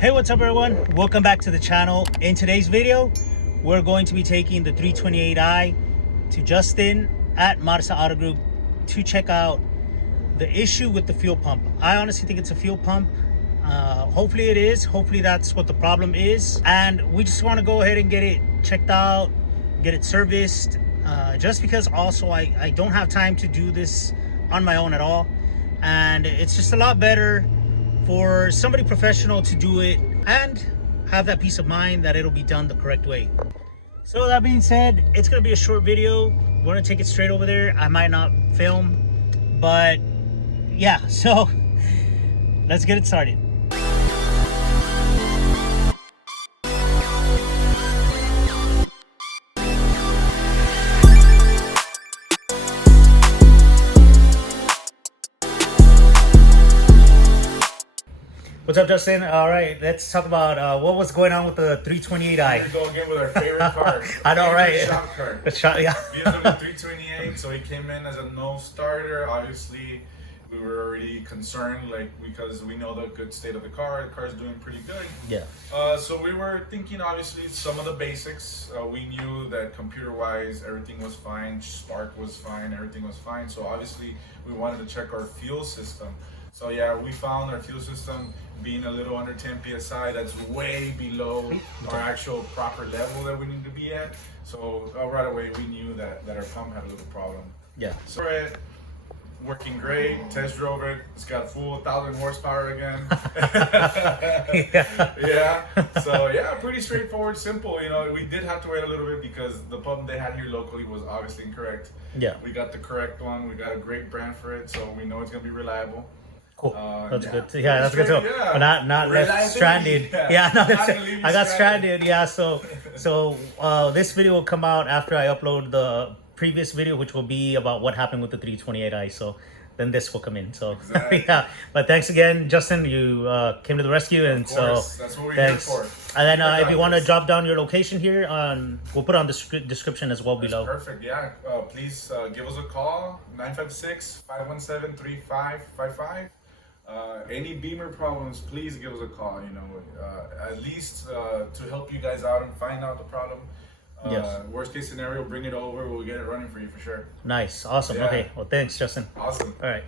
Hey, what's up everyone? Welcome back to the channel. In today's video, we're going to be taking the 328i to Justin at Marza Auto Group to check out the issue with the fuel pump. I honestly think it's a fuel pump. Hopefully it is. Hopefully that's what the problem is. And we just want to go ahead and get it checked out, get it serviced. Just because also I don't have time to do this on my own at all. And it's just a lot better for somebody professional to do it and have that peace of mind that it'll be done the correct way. So that being said, it's gonna be a short video. We're gonna take it straight over there. I might not film, but yeah, so let's get it started. What's up, Justin? All right, let's talk about what was going on with the 328i. Here we go again with our favorite car. I know, right? Shop car. The shot, yeah. BMW 328. So he came in as a no starter. Obviously, we were already concerned, because we know the good state of the car. The car's doing pretty good. Yeah. So we were thinking, obviously, some of the basics. We knew that computer-wise, everything was fine. Spark was fine. Everything was fine. So obviously, we wanted to check our fuel system. So yeah, we found our fuel system being a little under 10 psi. That's way below our actual proper level that we need to be at. So right away we knew that our pump had a little problem. Yeah. So it working great. Test drove it. It's got full 1,000 horsepower again. Yeah. So yeah, pretty straightforward, simple. You know, we did have to wait a little bit because the pump they had here locally was obviously incorrect. Yeah. We got the correct one. We got a great brand for it, so we know it's gonna be reliable. Cool. That's yeah. good. Yeah, that's good. So Yeah. not left stranded. Yeah, I got stranded. Yeah. So this video will come out after I upload the previous video, which will be about what happened with the 328i. So then this will come in. So exactly. Yeah. But thanks again, Justin. You came to the rescue, and so that's what we're thanks. here for. And then if you want to drop down your location here, we'll put it on the description as well below. Perfect. Yeah. Please give us a call, 956-517-3555. Any Beamer problems, please give us a call. You know, at least to help you guys out and find out the problem. Yes. Worst case scenario, bring it over. We'll get it running for you for sure. Nice. Awesome. Yeah. Okay. Well, thanks, Justin. Awesome. All right.